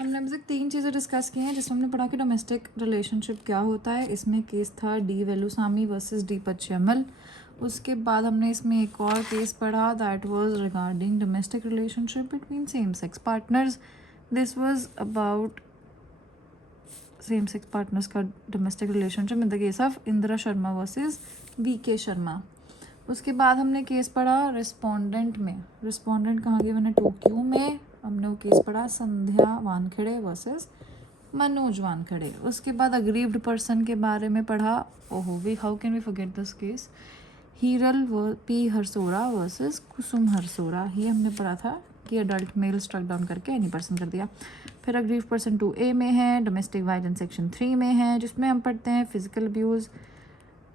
हमने अभी तक 3 चीज़ें डिस्कस की हैं, जिसमें हमने पढ़ा कि डोमेस्टिक रिलेशनशिप क्या होता है। इसमें केस था D Velusamy versus D Patchaimal. उसके बाद हमने इसमें एक और केस पढ़ा, that was regarding domestic relationship between same sex partners. This was about same sex partners का domestic relationship in the case of Indira Sharma versus V K Sharma. उसके बाद हमने केस पढ़ा रिस्पोंडेंट में, रिस्पोंडेंट कहाँ गए मैंने टोक्यो में। हमने वो केस पढ़ा संध्या वानखेड़े वर्सेस मनोज वानखेड़े। उसके बाद अग्रीव्ड पर्सन के बारे में पढ़ा, ओहो we how can we forget this case, Hiral P Harsora versus Kusum Harsora. ये हमने पढ़ा था कि अडल्ट मेल स्ट्रक डाउन करके एनी पर्सन कर दिया। फिर अग्रीव्ड पर्सन 2A में है, डोमेस्टिक वायलेंस सेक्शन 3 में है, जिसमें हम पढ़ते हैं physical abuse,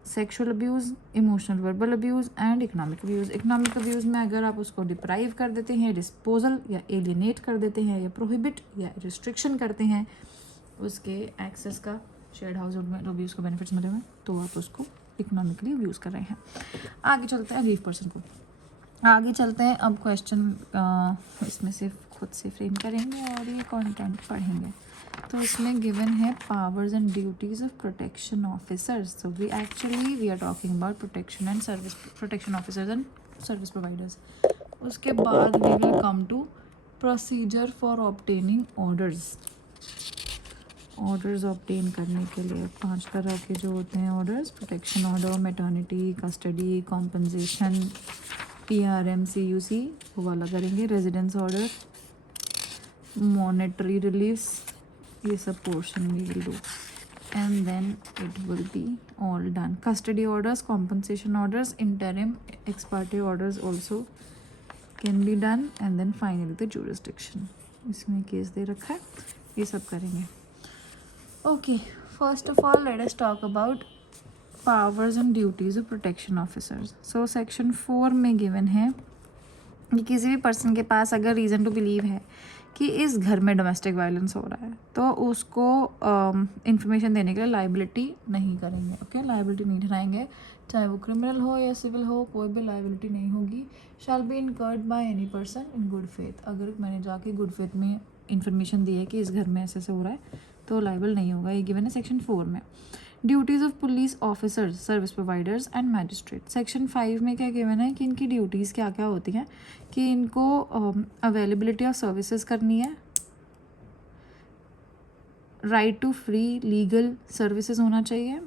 sexual abuse, emotional verbal abuse and economic abuse. Economic abuse में अगर आप उसको डिप्राइव कर देते हैं, डिस्पोजल या एलिनेट कर देते हैं, या प्रोहिबिट या रिस्ट्रिक्शन करते हैं उसके एक्सेस का, शेयर्ड हाउस होल्ड में अब्यूज़ को बेनिफिट्स मिले हुए, तो आप उसको इकोनॉमिकली अब्यूज़ कर रहे हैं। आगे चलते हैं अग्रीव्ड पर्सन को, आगे चलते हैं। अब क्वेश्चन इसमें से खुद से फ्रेम करेंगे और ये कंटेंट पढ़ेंगे। तो इसमें गिवन है powers and duties of protection officers. So we are talking about protection and service, protection officers and service providers. उसके बाद we will come to procedure for obtaining orders. Orders obtain करने के लिए 5 तरह के जो होते हैं orders, protection order, maternity, custody, compensation, PRM, CUC वो वाला करेंगे, रेजिडेंस ऑर्डर, मॉनेटरी रिलीफ्स, ये सब portion we will do and then it will be all done. Custody orders, compensation orders, interim ex parte orders also can be done and then finally the jurisdiction. इसमें case दे रखा है, ये सब करेंगे। Okay, first of all let us talk about powers and duties of protection officers. So section 4 में given है कि किसी भी पर्सन के पास अगर रीज़न टू बिलीव है कि इस घर में डोमेस्टिक वायलेंस हो रहा है, तो उसको इंफॉर्मेशन देने के लिए लाइबिलिटी नहीं करेंगे। ओके, लाइबिलिटी नहीं ठहराएंगे, चाहे वो क्रिमिनल हो या सिविल हो, कोई भी लाइबिलिटी नहीं होगी। Shall be incurred by any person in good faith. अगर मैंने जाके गुड फेथ में इंफॉर्मेशन दी है कि इस घर में ऐसे ऐसे हो रहा है, तो लाइबल नहीं होगा। ये गिवन है सेक्शन 4 में। Duties of police officers, service providers and magistrate. Section 5 में क्या गिवन है कि इनकी ड्यूटीज़ क्या क्या होती हैं, कि इनको अवेलेबिलिटी ऑफ सर्विसेज करनी है, right to free legal services होना चाहिए,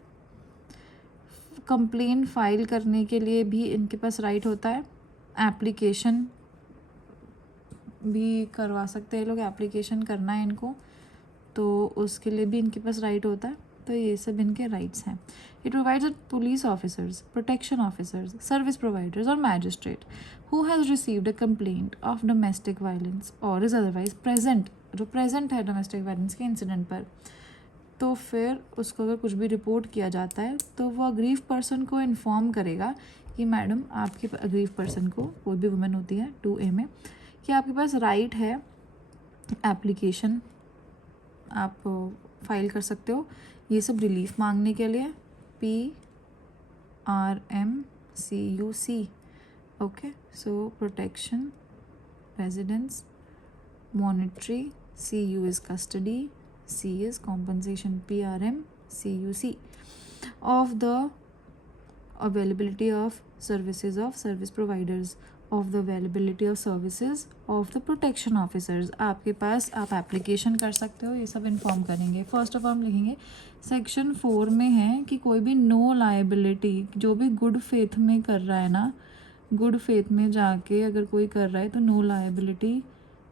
कंप्लेन फाइल करने के लिए भी इनके पास राइट होता है, एप्लीकेशन भी करवा सकते हैं लोग, एप्लीकेशन करना है इनको तो उसके लिए भी इनके पास राइट होता है। तो ये सब इनके राइट्स हैं। It provides police officers, protection officers, service providers और magistrate who has received a complaint of domestic violence और इज़ अदरवाइज प्रेजेंट, जो प्रेजेंट है डोमेस्टिक वायलेंस के इंसिडेंट पर, तो फिर उसको अगर कुछ भी रिपोर्ट किया जाता है तो वो अग्रीव पर्सन को इन्फॉर्म करेगा कि मैडम आपके अग्रीव पर्सन को, कोई भी वुमेन होती है 2A में, कि आपके पास राइट है, एप्लीकेशन आप फाइल कर सकते हो ये सब रिलीफ मांगने के लिए, PRM CUC। Okay, so protection, residence, monetary, CU is custody, C is compensation, PRM CUC of the availability of services of service providers, of the availability of services of the protection officers। आपके पास आप application कर सकते हो, ये सब inform करेंगे। First of all हम लिखेंगे सेक्शन 4 में है कि कोई भी नो लाइबिलिटी, जो भी गुड फेथ में कर रहा है ना, गुड फेथ में जाके अगर कोई कर रहा है तो नो लाइबिलिटी,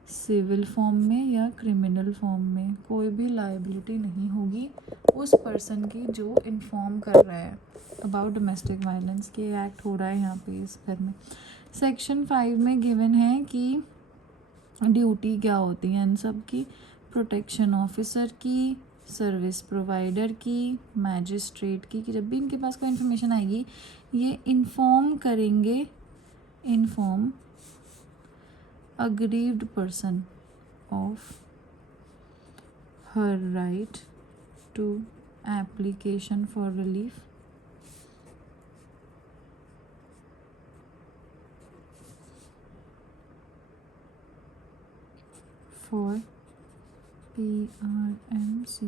सिविल फॉर्म में या क्रिमिनल फॉर्म में कोई भी लाइबिलिटी नहीं होगी उस पर्सन की जो इन्फॉर्म कर रहा है अबाउट डोमेस्टिक वायलेंस के एक्ट हो रहा है यहाँ पे इस घर में। सेक्शन 5 में गिवन है कि ड्यूटी क्या होती है इन सब की, प्रोटेक्शन ऑफिसर की, सर्विस प्रोवाइडर की, मैजिस्ट्रेट की, कि जब भी इनके पास कोई इन्फॉर्मेशन आएगी ये इन्फॉर्म करेंगे, inform aggrieved person of her right to application for relief for PRMCUC,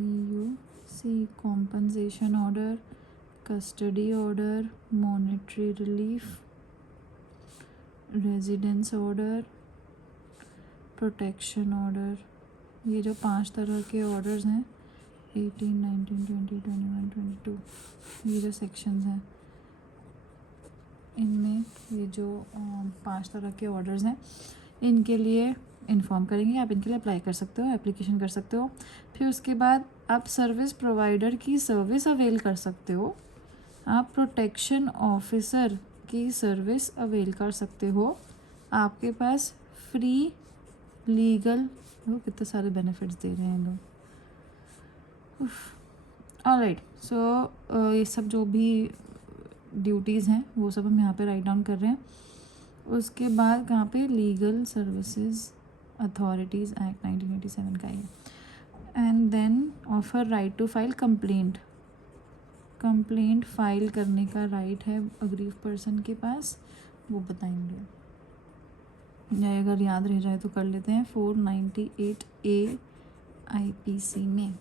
compensation order, custody order, monetary relief, residence order, protection order। ये जो 5 तरह के ऑर्डर्स हैं 18, 19, 20, 21, 22, ये जो सेक्शंस हैं इनमें ये जो 5 तरह के ऑर्डर्स हैं इनके लिए इन्फॉर्म करेंगे। आप इनके लिए अप्लाई कर सकते हो, एप्लीकेशन कर सकते हो। फिर उसके बाद आप सर्विस प्रोवाइडर की सर्विस अवेल कर सकते हो, आप प्रोटेक्शन ऑफिसर की सर्विस अवेल कर सकते हो। आपके पास फ्री लीगल, वो कितने सारे बेनिफिट्स दे रहे हैं लोग। ऑलराइट, सो ये सब जो भी ड्यूटीज़ हैं वो सब हम यहाँ पे राइट डाउन कर रहे हैं। उसके बाद कहाँ पे, लीगल सर्विसेज अथॉरिटीज़ एक्ट 1987 का ये। And then offer right to file complaint. Complaint file करने का राइट है अग्रीव पर्सन के पास, वो बताएंगे, या अगर याद रह जाए तो कर लेते हैं 498A IPC में।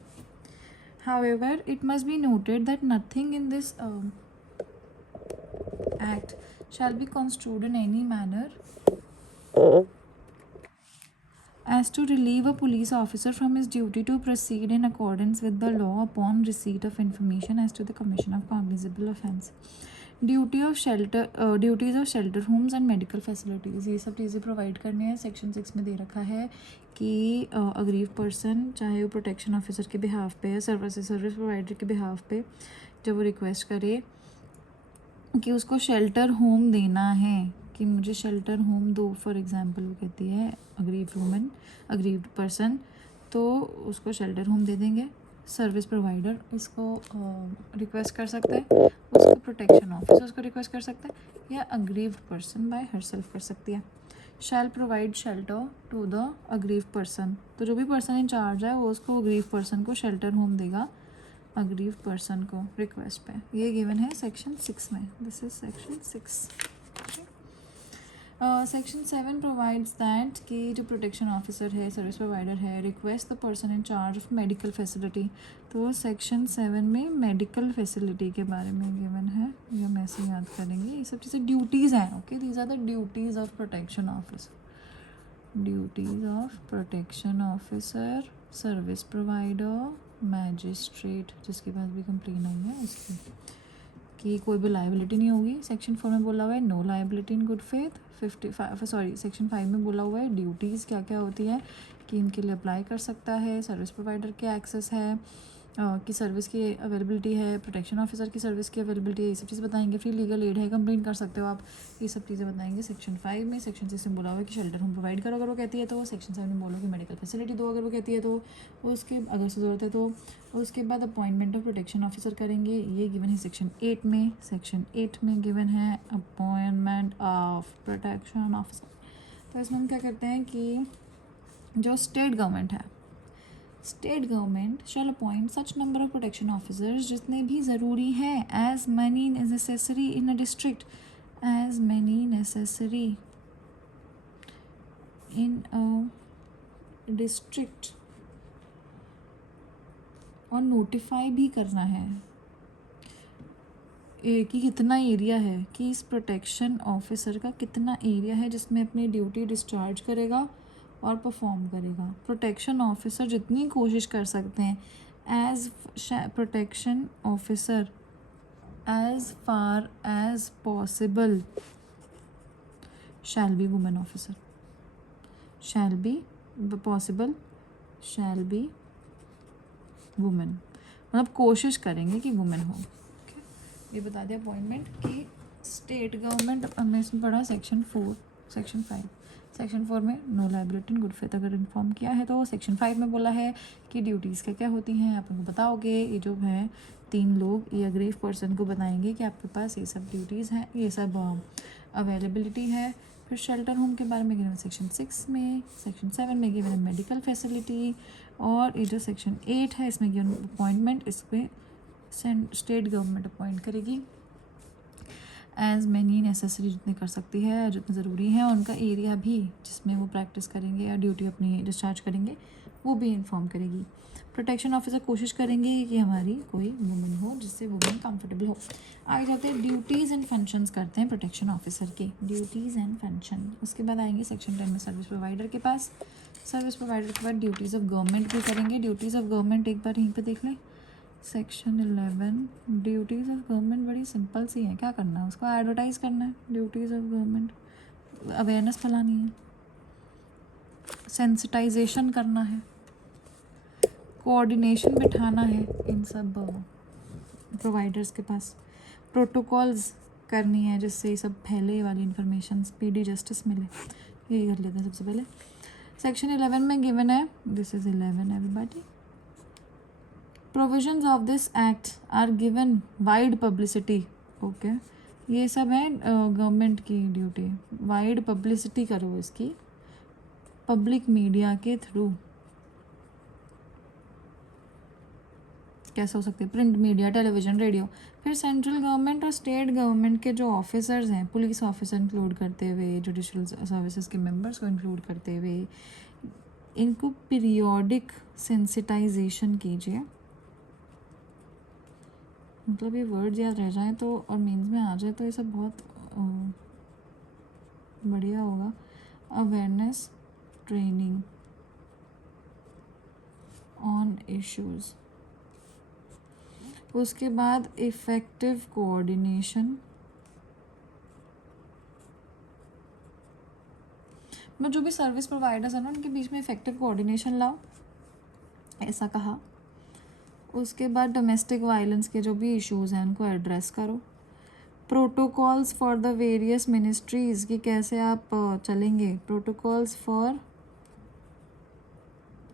However, it must be noted that nothing in this act shall be construed in any manner as to relieve a police officer from his duty to proceed in accordance with the law upon receipt of information as to the commission of cognizable offence. Duties of shelter homes and medical facilities, ये सब चीज़ें provide करनी है। Section 6 में दे रखा है कि aggrieved person चाहे वो प्रोटेक्शन ऑफिसर के बिहाफ पे या सर्विस प्रोवाइडर के बिहाफ पे जब वो रिक्वेस्ट करे कि उसको शेल्टर होम देना है, कि मुझे शेल्टर होम दो, फॉर एग्जांपल वो कहती है अग्रीव्ड पर्सन, तो उसको शेल्टर होम दे देंगे। सर्विस प्रोवाइडर इसको रिक्वेस्ट कर सकता है, उसको प्रोटेक्शन ऑफिसर उसको रिक्वेस्ट कर सकता है, या अग्रीव्ड पर्सन बाय हरसेल्फ कर सकती है। Shall provide shelter to the aggrieve person, तो जो भी पर्सन इन चार्ज है वो उसको अग्रीव पर्सन को शेल्टर होम देगा, अग्रीव पर्सन को रिक्वेस्ट पे। ये गिवन है सेक्शन 6 में, this is section 6। Section 7 provides that कि जो प्रोटेक्शन ऑफिसर है, सर्विस प्रोवाइडर है, request the person in charge of medical facility. तो सेक्शन 7 में मेडिकल फैसिलिटी के बारे में गिवन है, ये हम ऐसे याद करेंगे। ये सब चीज़ें ड्यूटीज़ हैं, okay, these are the duties of protection officer. Duties of protection officer, service provider, magistrate जिसके पास भी कंप्लेन आई है उसकी, कि कोई भी लाइबिलिटी नहीं होगी। सेक्शन 4 में बोला हुआ है no liability in good faith. Section 5 में बोला हुआ है ड्यूटीज़ क्या क्या होती है, कि इनके लिए अप्लाई कर सकता है, सर्विस प्रोवाइडर के एक्सेस है, कि सर्विस की अवेलेबिलिटी है, प्रोटेक्शन ऑफिसर की सर्विस की अवेलेबिलिटी है, ये सब चीज़ बताएंगे। फ्री लीगल एड है, कंप्लेन कर सकते हो आप, ये सब चीज़ें बताएंगे सेक्शन 5 में। सेक्शन 6 में बोला हुआ है कि शेल्टर होम प्रोवाइड करो अगर वो कहती है तो। सेक्शन 7 में बोलो कि मेडिकल फैसिलिटी दो अगर वो कहती है तो, उसके अगर से ज़रूरत है तो। उसके बाद अपॉइंटमेंट ऑफ प्रोटेक्शन ऑफिसर करेंगे, ये गिवन है सेक्शन 8 में। सेक्शन 8 में गिवन है अपॉइंटमेंट ऑफ प्रोटेक्शन ऑफिसर। तो इसमें हम क्या करते हैं कि जो स्टेट गवर्नमेंट है, state government shall appoint such number of protection officers, जितने भी ज़रूरी है, as many necessary in a district, as many necessary in a district, और नोटिफाई भी करना है कि कितना एरिया है, कि इस प्रोटेक्शन ऑफिसर का कितना एरिया है जिसमें अपनी ड्यूटी डिस्चार्ज करेगा और परफॉर्म करेगा। प्रोटेक्शन ऑफिसर जितनी कोशिश कर सकते हैं as protection officer as far as possible shall be women officer, shall be possible shall be women, मतलब कोशिश करेंगे कि वुमेन हो। ये बता दिया अपॉइंटमेंट की स्टेट गवर्नमेंट। हमने इसमें पढ़ा सेक्शन 4, सेक्शन 5। सेक्शन 4 में no liability in good faith अगर इन्फॉर्म किया है तो। सेक्शन 5 में बोला है कि ड्यूटीज़ क्या क्या होती हैं आप उनको बताओगे। ये जो है 3 लोग ये अग्रीव पर्सन को बताएंगे कि आपके पास ये सब ड्यूटीज़ हैं, ये सब अवेलेबिलिटी है। फिर शेल्टर होम के बारे में गिवन सेक्शन 6 में। सेक्शन 7 में गिवन है मेडिकल फैसिलिटी, और ये जो सेक्शन 8 है इसमें गिवन अपॉइंटमेंट, इस पर स्टेट गवर्नमेंट अपॉइंट करेगी एज मैनी नेसेसरी, जितने कर सकती है जितने ज़रूरी है, उनका एरिया भी जिसमें वो प्रैक्टिस करेंगे या ड्यूटी अपनी डिस्चार्ज करेंगे वो भी इन्फॉर्म करेगी। प्रोटेक्शन ऑफिसर कोशिश करेंगे कि हमारी कोई वुमन हो जिससे वुमन कंफर्टेबल हो। आगे जाते हैं ड्यूटीज़ एंड फंक्शंस करते हैं प्रोटेक्शन ऑफिसर के, ड्यूटीज़ एंड फंक्शन। उसके बाद आएंगे सेक्शन 10 में सर्विस प्रोवाइडर के पास। सर्विस प्रोवाइडर के बाद ड्यूटीज़ ऑफ गवर्नमेंट भी करेंगे। ड्यूटीज़ ऑफ गवर्नमेंट एक बार यहीं पे देख लें, सेक्शन 11। ड्यूटीज़ ऑफ गवर्नमेंट बड़ी सिंपल सी है, क्या करना है उसको एडवर्टाइज़ करना है। ड्यूटीज़ ऑफ गवर्नमेंट अवेयरनेस फैलानी है, सेंसिटाइजेशन करना है, कोऑर्डिनेशन बिठाना है इन सब प्रोवाइडर्स के पास, प्रोटोकॉल्स करनी है जिससे ये सब फैले वाली इन्फॉर्मेशन, स्पीडी जस्टिस मिले। यही कर लेते हैं सबसे पहले। सेक्शन 11 में गिवन है, this is 11 everybody, provisions of this act are given wide publicity. Okay, ये सब है गवर्नमेंट की ड्यूटी, वाइड पब्लिसिटी करो इसकी पब्लिक मीडिया के थ्रू। कैसे हो सकती है, प्रिंट मीडिया, टेलीविज़न, रेडियो। फिर सेंट्रल गवर्नमेंट और स्टेट गवर्नमेंट के जो ऑफिसर्स हैं, पुलिस ऑफिसर इंक्लूड करते हुए, जुडिशल सर्विसेज के मेंबर्स को इंक्लूड करते हुए, इनको पीरियोडिक सेंसिटाइजेशन कीजिए। मतलब ये वर्ड्स याद रह जाएं तो और मीन्स में आ जाए तो ये सब बहुत बढ़िया होगा। Awareness training on issues. उसके बाद इफ़ेक्टिव कोऑर्डिनेशन, मैं जो भी सर्विस प्रोवाइडर्स हैं ना उनके बीच में इफ़ेक्टिव कोऑर्डिनेशन लाओ, ऐसा कहा। उसके बाद डोमेस्टिक वायलेंस के जो भी इश्यूज़ हैं उनको एड्रेस करो। Protocols for the various ministries कि कैसे आप चलेंगे, protocols for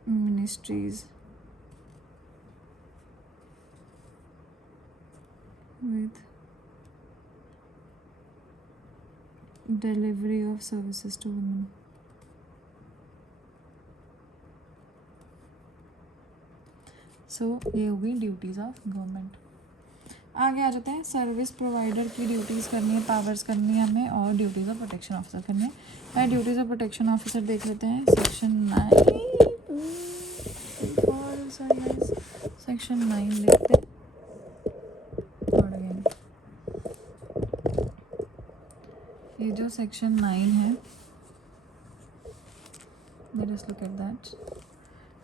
ministries with delivery of services to women। ये हो गई ड्यूटीज़ ऑफ गवर्नमेंट। आगे आ जाते हैं, सर्विस प्रोवाइडर की ड्यूटीज़ करनी है, पावर्स करनी है हमें, और ड्यूटीज़ ऑफ प्रोटेक्शन ऑफिसर करनी है। मैं ड्यूटीज़ ऑफ प्रोटेक्शन ऑफिसर देख लेते हैं, सेक्शन 9 देखते हैं। ये जो सेक्शन 9 है, let us look at that.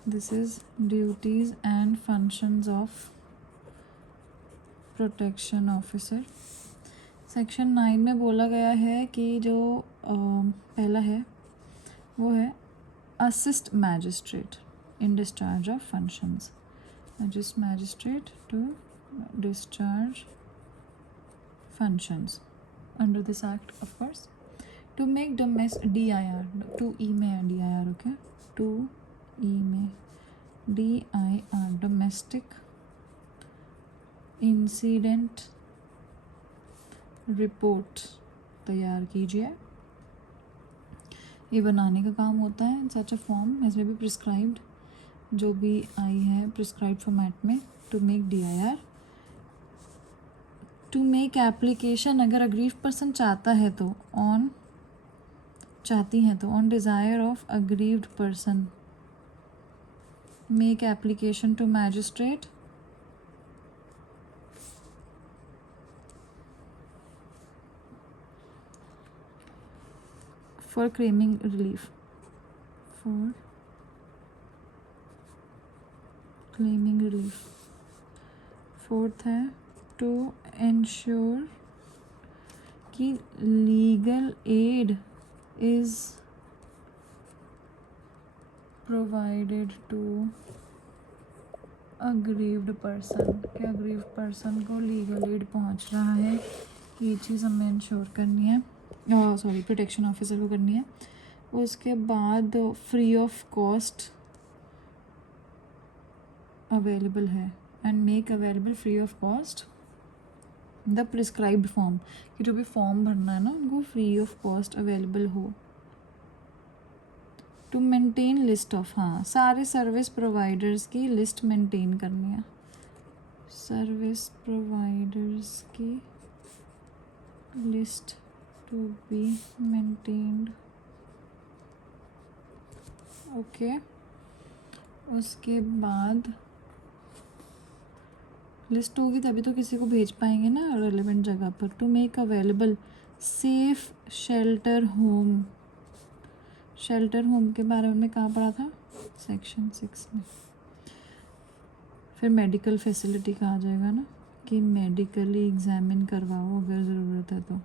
This is duties and functions of protection officer। Section 9 में बोला गया है कि जो पहला है वो है assist magistrate in discharge of functions, assist magistrate to discharge functions under this act, of course, to make domestic DIR, 2E में DIR, okay, 2E में DIR, domestic इंसिडेंट रिपोर्ट तैयार कीजिए। ये बनाने का काम होता है सच अ फॉर्म, इसमें भी प्रिस्क्राइब्ड जो भी आई है प्रिस्क्राइब्ड फॉर्मेट में, to make DIR, to make application, अगर अग्रीव्ड पर्सन चाहता है तो, ऑन चाहती हैं तो, on desire of aggrieved person, make application to magistrate for claiming relief, for claiming relief. Fourth है टू एंश्योर कि legal aid is provided to aggrieved person, कि अग्रीव्ड पर्सन को लीगल एड पहुंच रहा है, ये चीज़ हमें इंश्योर करनी है, प्रोटेक्शन ऑफिसर को करनी है। उसके बाद फ्री ऑफ कॉस्ट अवेलेबल है, and make available free of cost the prescribed form, कि जो भी फॉर्म भरना है ना उनको फ्री ऑफ कॉस्ट अवेलेबल हो। टू मेंटेन लिस्ट ऑफ, हाँ सारे सर्विस प्रोवाइडर्स की लिस्ट मेंटेन करनी है, सर्विस प्रोवाइडर्स की list to be maintained, okay. उसके बाद लिस्ट होगी तभी तो किसी को भेज पाएंगे ना रेलिवेंट जगह पर। To make available safe shelter home, shelter home के बारे में कहाँ पढ़ा था, सेक्शन 6 में। फिर मेडिकल फैसिलिटी का आ जाएगा ना कि मेडिकली एग्जामिन करवाओ अगर ज़रूरत है तो।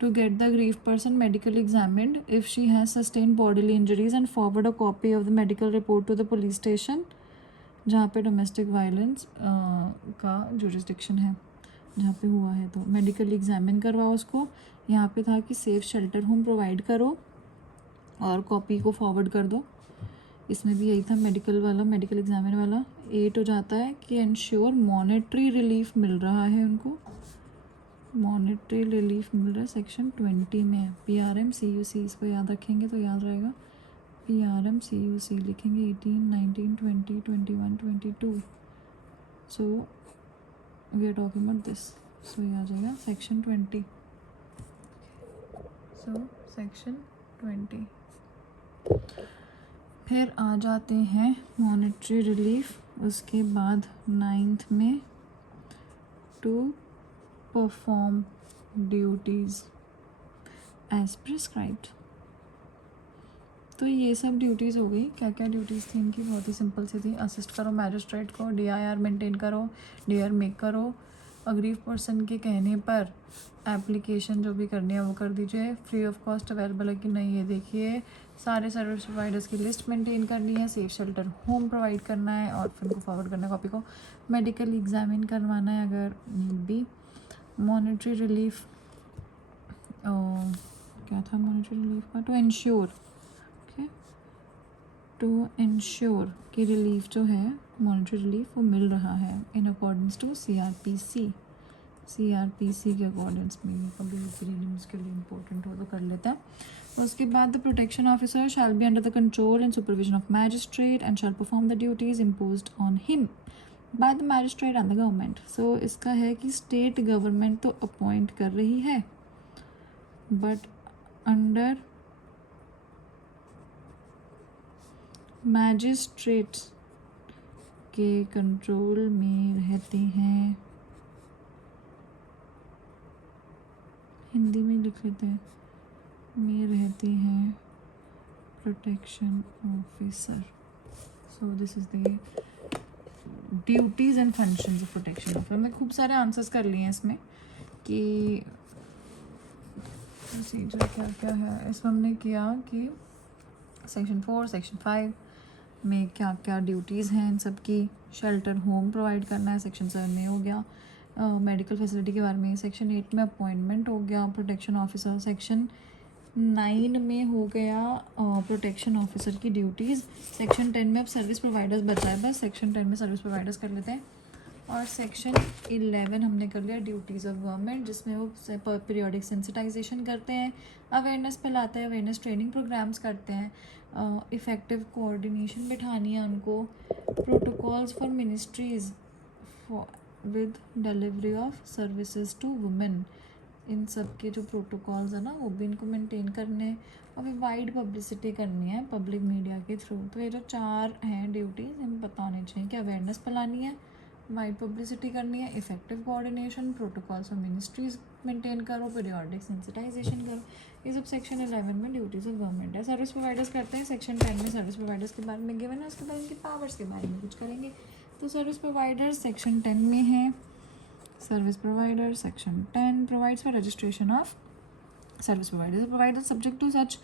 To get the grieved person medically examined if she has sustained bodily injuries and forward a copy of the medical report to the police station जहाँ पे डोमेस्टिक वायलेंस का जुरिस्डिक्शन है, जहाँ पे हुआ है तो मेडिकली एग्जामिन करवाओ उसको। यहाँ पे था कि सेफ शेल्टर होम प्रोवाइड करो और कॉपी को फॉरवर्ड कर दो, इसमें भी यही था मेडिकल वाला, मेडिकल एग्जामिन वाला। 8 हो जाता है कि इंश्योर मॉनेटरी रिलीफ मिल रहा है उनको, मॉनेटरी रिलीफ मिल रहा है सेक्शन 20 में है। PRM CUC इसको याद रखेंगे तो याद रहेगा, PRM CUC लिखेंगे 18, 19, 20, 21, 22। So we are talking about this, so ये आ जाएगा सेक्शन 20। So section 20। फिर आ जाते हैं मॉनेटरी रिलीफ, उसके बाद 9th में to perform duties as prescribed. तो ये सब ड्यूटीज़ हो गई। क्या क्या ड्यूटीज़ थी इनकी, बहुत ही सिंपल सी थी। असिस्ट करो मैजिस्ट्रेट को, DIR मेंटेन करो, DIR मेक करो, अग्रीव पर्सन के कहने पर एप्लीकेशन जो भी करनी है वो कर दीजिए, फ्री ऑफ कॉस्ट अवेलेबल है कि नहीं ये देखिए, सारे सर्विस प्रोवाइडर्स की लिस्ट मेंटेन करनी है, सेफ शेल्टर होम प्रोवाइड करना है और फिर उनको फॉरवर्ड करना है कॉपी को, मेडिकल एग्जामिन करवाना है अगर नीड भी। मॉनेटरी रिलीफ क्या था मॉनेटरी रिलीफ का, टू इंश्योर कि रिलीफ जो है मॉनेटरी रिलीफ वो मिल रहा है इन अकॉर्डेंस टू CRPC के अकॉर्डेंस में। कभी रीडिंग उसके लिए इम्पोर्टेंट हो तो कर लेते हैं। उसके बाद the protection officer shall be under the control and supervision of magistrate and shall perform the duties imposed on him by the magistrate and the government. So इसका है कि स्टेट गवर्नमेंट तो अपॉइंट कर रही है बट अंडर मैजिस्ट्रेट्स के control में रहते हैं, हिंदी में लिख लेते हैं, में रहते हैं protection officer. So this is the duties and functions of protection officer. हमने खूब सारे आंसर्स कर लिए हैं इसमें कि प्रोसीजर क्या क्या है। इसमें हमने किया कि सेक्शन 4 सेक्शन 5 में क्या क्या ड्यूटीज़ हैं इन सब की, शेल्टर होम प्रोवाइड करना है सेक्शन 7 में हो गया, मेडिकल फैसिलिटी के बारे में सेक्शन 8 में अपॉइंटमेंट हो गया प्रोटेक्शन ऑफिसर, सेक्शन 9 में हो गया प्रोटेक्शन ऑफिसर की ड्यूटीज़, सेक्शन 10 में अब सर्विस प्रोवाइडर्स बचा है, बस सेक्शन 10 में सर्विस प्रोवाइडर्स कर लेते हैं, और सेक्शन 11 हमने कर लिया ड्यूटीज़ ऑफ गवर्नमेंट जिसमें वो पीरियोडिक सेंसिटाइजेशन करते हैं, अवेयरनेस फैलाते हैं, अवेयरनेस ट्रेनिंग प्रोग्राम्स करते हैं, इफ़ेक्टिव कोऑर्डिनेशन बिठानी है उनको, protocols for ministries with delivery of services to women, इन सब के जो प्रोटोकॉल्स है ना वो भी इनको मेंटेन करने हैं, और भी वाइड पब्लिसिटी करनी है पब्लिक मीडिया के थ्रू। तो ये जो 4 हैं ड्यूटीज़ हमें बताने चाहिए कि अवेयरनेस फैलानी है, वाइड पब्लिसिटी करनी है, इफेक्टिव कोऑर्डिनेशन, प्रोटोकॉल्स और मिनिस्ट्रीज मेंटेन करो, पीरियोडिक सेंसिटाइजेशन करो, ये सब सेक्शन 11 में ड्यूटीज़ ऑफ गवर्नमेंट है। सर्विस प्रोवाइडर्स करते हैं सेक्शन 10 में, सर्विस प्रोवाइडर्स के बारे में गिवन है, उसके बाद इनके पावर्स के बारे में कुछ करेंगे। तो सर्विस प्रोवाइडर्स सेक्शन 10 में है, service provider section 10 provides for registration of service providers. The provider is subject to such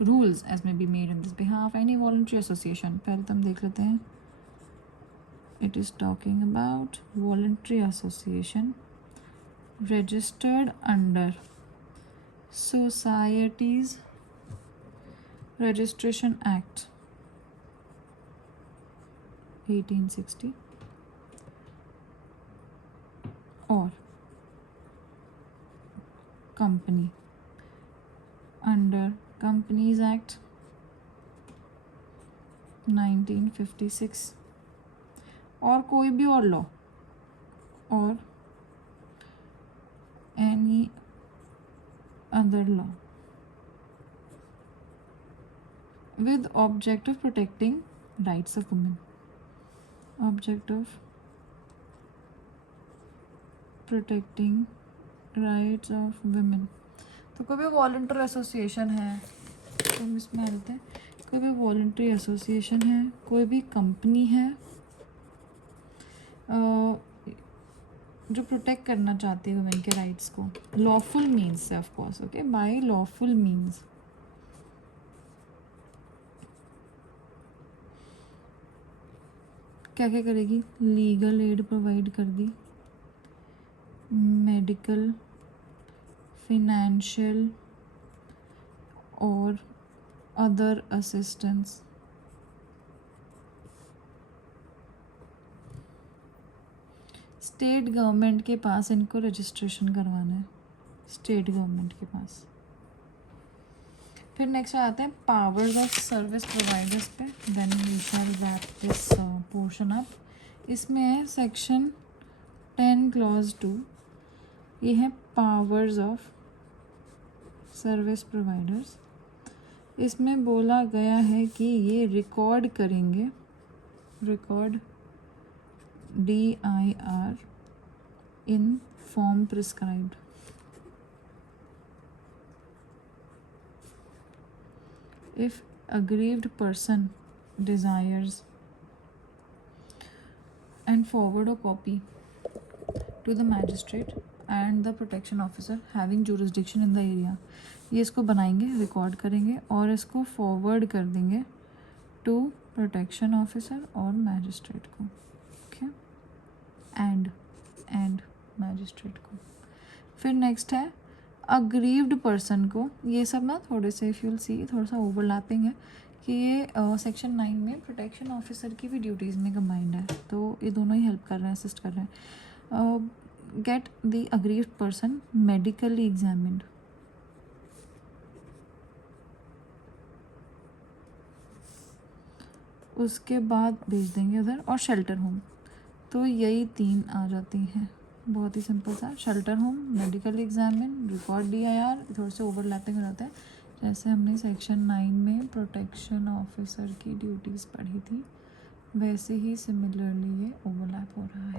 rules as may be made in this behalf any voluntary association। पहले तो हम देख लेते हैं, it is talking about voluntary association registered under Societies Registration Act 1860 or company under Companies Act 1956 और कोई भी और लॉ और any other law with object of protecting rights of women, object of protecting rights of women। तो कोई भी voluntary association है, तो हम इसमें आते हैं, कोई भी वॉलंटरी एसोसिएशन है, कोई भी कंपनी है जो प्रोटेक्ट करना चाहती है वुमेन के राइट्स को, लॉफुल मीन्स से of course, okay, by lawful means. क्या क्या करेगी? लीगल एड प्रोवाइड कर दी, मेडिकल, फिनेंशियल और अदर असिस्टेंस। स्टेट गवर्नमेंट के पास इनको रजिस्ट्रेशन करवाना है, स्टेट गवर्नमेंट के पास। फिर नेक्स्ट आते हैं पावर्स ऑफ सर्विस प्रोवाइडर्स पे, then we shall wrap this portion up. इसमें है सेक्शन 10 क्लॉज 2, ये है पावर्स ऑफ सर्विस प्रोवाइडर्स। इसमें बोला गया है कि ये रिकॉर्ड करेंगे, record DIR in form prescribed. If aggrieved person desires and forward a copy to the magistrate and the protection officer having jurisdiction in the area, ये इसको बनाएंगे, रिकॉर्ड करेंगे और इसको फॉरवर्ड कर देंगे टू प्रोटेक्शन ऑफिसर और मैजिस्ट्रेट को, ओके, एंड मैजिस्ट्रेट को। फिर नेक्स्ट है अग्रीव्ड पर्सन को, ये सब ना थोड़े से इफ यूल सी थोड़ा सा ओवरलैपिंग है कि ये सेक्शन 9 में प्रोटेक्शन ऑफिसर की भी ड्यूटीज़ में कंबाइंड है, तो ये दोनों ही हेल्प कर रहे हैं, असिस्ट कर रहे हैं। Get the aggrieved person medically examined, उसके बाद भेज देंगे उधर, और शेल्टर होम। तो यही 3 आ जाती हैं, बहुत ही सिंपल सा, shelter home, medical examine, record DIR, थोड़े से ओवरलैपिंग हो जाता है, जैसे हमने सेक्शन 9 में प्रोटेक्शन ऑफिसर की ड्यूटीज़ पढ़ी थी वैसे ही सिमिलरली ये ओवरलैप हो रहा है।